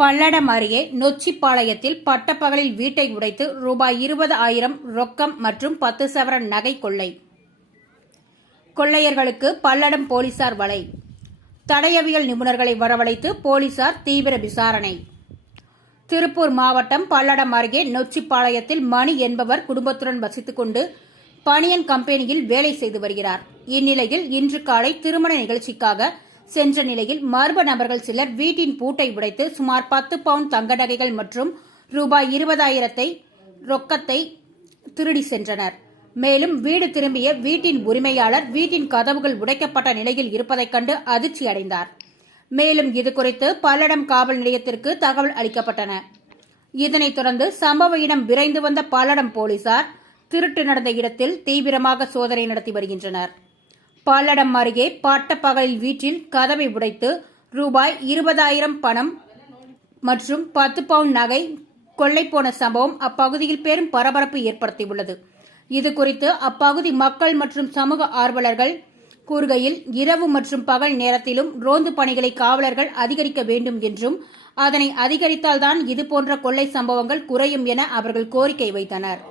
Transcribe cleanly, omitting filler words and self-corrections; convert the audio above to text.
பல்லடம் அருகே நொச்சிப்பாளையத்தில் பட்டப்பகலில் வீட்டை உடைத்து ரூபாய் 20,000 ரொக்கம் மற்றும் 10 சவரன் நகை கொள்ளை. கொள்ளையர்களுக்கு பல்லடம் போலீசார் வலை. தடயவியல் நிபுணர்களை வரவழைத்து போலீசார் தீவிர விசாரணை. திருப்பூர் மாவட்டம் பல்லடம் அருகே நொச்சிப்பாளையத்தில் மணி என்பவர் குடும்பத்துடன் வசித்துக் கொண்டு பனியன் கம்பெனியில் வேலை செய்து வருகிறார். இந்நிலையில் இன்று காலை திருமண நிகழ்ச்சிக்காக சென்ற நிலையில் மர்ம நபர்கள் சிலர் வீட்டின் பூட்டை உடைத்து சுமார் 10 பவுண்ட் தங்க நகைகள் மற்றும் ரூபாய் 20,000 ரொக்கத்தை திருடி சென்றனர். மேலும் வீடு திரும்பிய வீட்டின் உரிமையாளர் வீட்டின் கதவுகள் உடைக்கப்பட்ட நிலையில் இருப்பதைக் கண்டு அதிர்ச்சி அடைந்தார். மேலும் இதுகுறித்து பல்லடம் காவல் நிலையத்திற்கு தகவல் அளிக்கப்பட்டன. இதனைத் தொடர்ந்து சம்பவ இடம் விரைந்து வந்த பல்லடம் போலீசார் திருட்டு நடந்த இடத்தில் தீவிரமாக சோதனை நடத்தி வருகின்றனர். பல்லடம் அருகே பட்டப்பகலில் வீட்டில் கதவை உடைத்து ரூபாய் 20,000 பணம் மற்றும் 10 பவுண்ட் நகை கொள்ளை போன சம்பவம் அப்பகுதியில் பெரும் பரபரப்பு ஏற்படுத்தியுள்ளது. இதுகுறித்து அப்பகுதி மக்கள் மற்றும் சமூக ஆர்வலர்கள் கூறுகையில், இரவு மற்றும் பகல் நேரத்திலும் ரோந்து பணிகளை காவலர்கள் அதிகரிக்க வேண்டும் என்றும் அதனை அதிகரித்தால்தான் இதுபோன்ற கொள்ளை சம்பவங்கள் குறையும் என அவர்கள் கோரிக்கை வைத்தனர்.